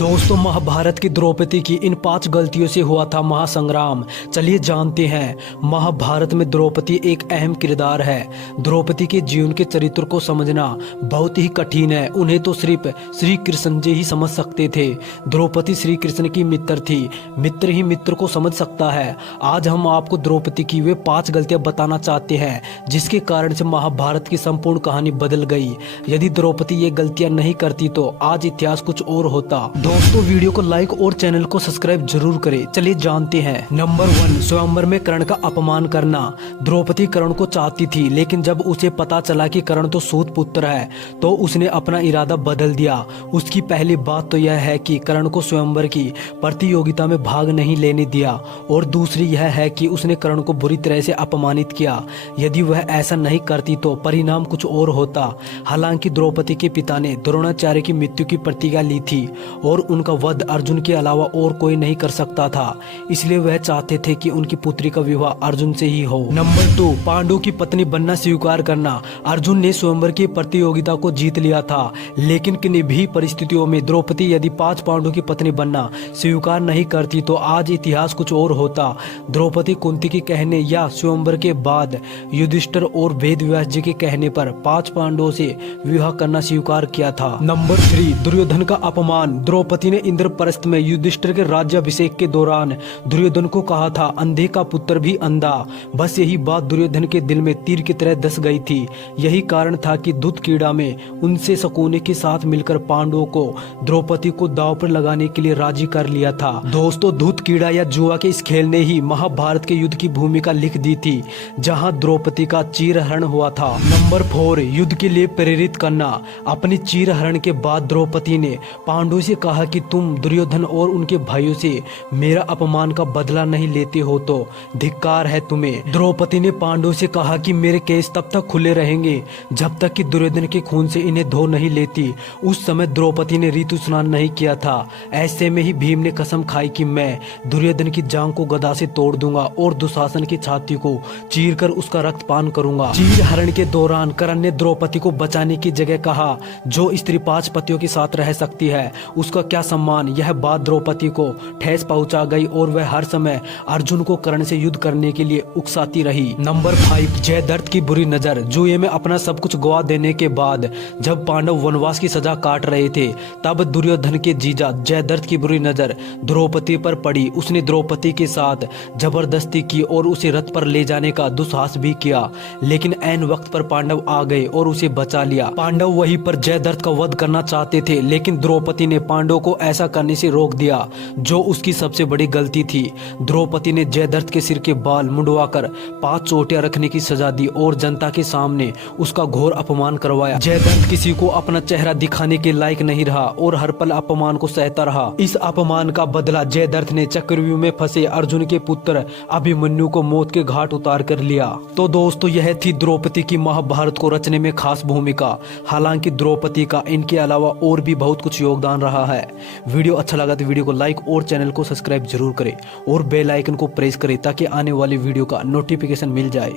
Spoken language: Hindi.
दोस्तों, महाभारत की द्रौपदी की इन 5 गलतियों से हुआ था महासंग्राम। चलिए जानते हैं। महाभारत में द्रौपदी एक अहम किरदार है। द्रौपदी के जीवन के चरित्र को समझना बहुत ही कठिन है। उन्हें तो सिर्फ श्री कृष्ण जी ही समझ सकते थे। द्रौपदी श्री कृष्ण की मित्र थी। मित्र ही मित्र को समझ सकता है। आज हम आपको द्रौपदी की वे 5 गलतियां बताना चाहते हैं जिसके कारण से महाभारत की संपूर्ण कहानी बदल गई। यदि द्रौपदी ये गलतियां नहीं करती तो आज इतिहास कुछ और होता। दोस्तों, वीडियो को लाइक और चैनल को सब्सक्राइब जरूर करें। चलिए जानते हैं। नंबर 1, स्वयंवर में कर्ण का अपमान करना। द्रौपदी कर्ण को चाहती थी, लेकिन जब उसे पता चला कि कर्ण तो सूत पुत्र है तो उसने अपना इरादा बदल दिया। उसकी पहली बात तो यह है कि कर्ण को स्वयंवर की प्रतियोगिता में भाग नहीं लेने दिया, और दूसरी यह है कि उसने कर्ण को बुरी तरह से अपमानित किया। यदि वह ऐसा नहीं करती तो परिणाम कुछ और होता। हालांकि द्रौपदी के पिता ने द्रोणाचार्य की मृत्यु की प्रतिज्ञा ली थी और उनका वध अर्जुन के अलावा और कोई नहीं कर सकता था, इसलिए वह चाहते थे कि उनकी पुत्री का विवाह अर्जुन से ही हो। नंबर 2, पांडु की पत्नी बनना स्वीकार करना। अर्जुन ने स्वयंवर की प्रतियोगिता को जीत लिया था, लेकिन किन्हीं भी परिस्थितियों में द्रौपदी यदि 5 पांडु की पत्नी बनना स्वीकार नहीं करती तो आज इतिहास कुछ और होता। द्रौपदी कुंती के कहने या स्वयंवर के बाद युधिष्ठिर और वेदव्यास जी के कहने पर 5 पांडवों से विवाह करना स्वीकार किया था। नंबर 3, दुर्योधन का अपमान। द्रौपदी ने इंद्रप्रस्थ में युधिष्ठिर के राज्याभिषेक के दौरान दुर्योधन को कहा था, अंधे का पुत्र भी अंधा। बस यही बात दुर्योधन के दिल में तीर की तरह धस गई थी। यही कारण था कि दूतकीड़ा में उनसे शकुनी के साथ मिलकर पांडवों को द्रौपदी को दांव पर लगाने के लिए राजी कर लिया था। दोस्तों, दूतकीड़ा या जुआ के इस खेल ने ही महाभारत के युद्ध की भूमिका लिख दी थी, जहां द्रौपदी का चीरहरण हुआ था। नंबर 4, युद्ध के लिए प्रेरित करना। अपनी चीरहरण के बाद द्रौपदी ने पांडवों से कहा कि तुम दुर्योधन और उनके भाइयों से मेरा अपमान का बदला नहीं लेते हो तो धिक्कार है तुम्हें। द्रौपदी ने पांडवों से कहा कि मेरे केस तब तक खुले रहेंगे जब तक कि दुर्योधन के खून से इन्हें धो नहीं लेती। उस समय द्रौपदी ने ऋतु स्नान नहीं किया था। ऐसे में ही भीम ने कसम खाई कि मैं दुर्योधन की जांघ को गदा से तोड़ दूंगा और दुशासन की छाती को चीर कर उसका रक्त पान करूंगा। चीरहरण के दौरान कर्ण ने द्रौपदी को बचाने की जगह कहा, जो स्त्री 5 पतियों के साथ रह सकती है उसका क्या सम्मान। यह बात द्रौपदी को ठेस पहुंचा गई और वह हर समय अर्जुन को कर्ण से युद्ध करने के लिए उकसाती रही। नंबर 5, जयद्रथ की बुरी नजर। जुए में अपना सब कुछ गवा देने के बाद जब पांडव वनवास की सजा काट रहे थे तब दुर्योधन के जीजा जयद्रथ की बुरी नजर द्रौपदी पर पड़ी। उसने द्रौपदी के साथ जबरदस्ती की और उसे रथ पर ले जाने का दुस्साहस भी किया, लेकिन ऐन वक्त पर पांडव आ गए और उसे बचा लिया। पांडव वहीं पर जयद्रथ का वध करना चाहते थे, लेकिन द्रौपदी ने पांडवों को ऐसा करने से रोक दिया, जो उसकी सबसे बड़ी गलती थी। द्रौपदी ने जयद्रथ के सिर के बाल मुंडवाकर 5 चोटियां रखने की सजा दी और जनता के सामने उसका घोर अपमान करवाया। जयद्रथ किसी को अपना चेहरा दिखाने के लायक नहीं रहा और हर पल अपमान को सहता रहा। इस अपमान का बदला जयद्रथ ने चक्रव्यूह में फंसे अर्जुन के पुत्र अभिमन्यु को मौत के घाट उतार कर लिया। तो दोस्तों, यह थी द्रौपदी की महाभारत को रचने में खास भूमिका। हालांकि द्रौपदी का इनके अलावा और भी बहुत कुछ योगदान रहा है। वीडियो अच्छा लगा तो वीडियो को लाइक और चैनल को सब्सक्राइब जरूर करें और बेल आइकन को प्रेस करें ताकि आने वाली वीडियो का नोटिफिकेशन मिल जाए।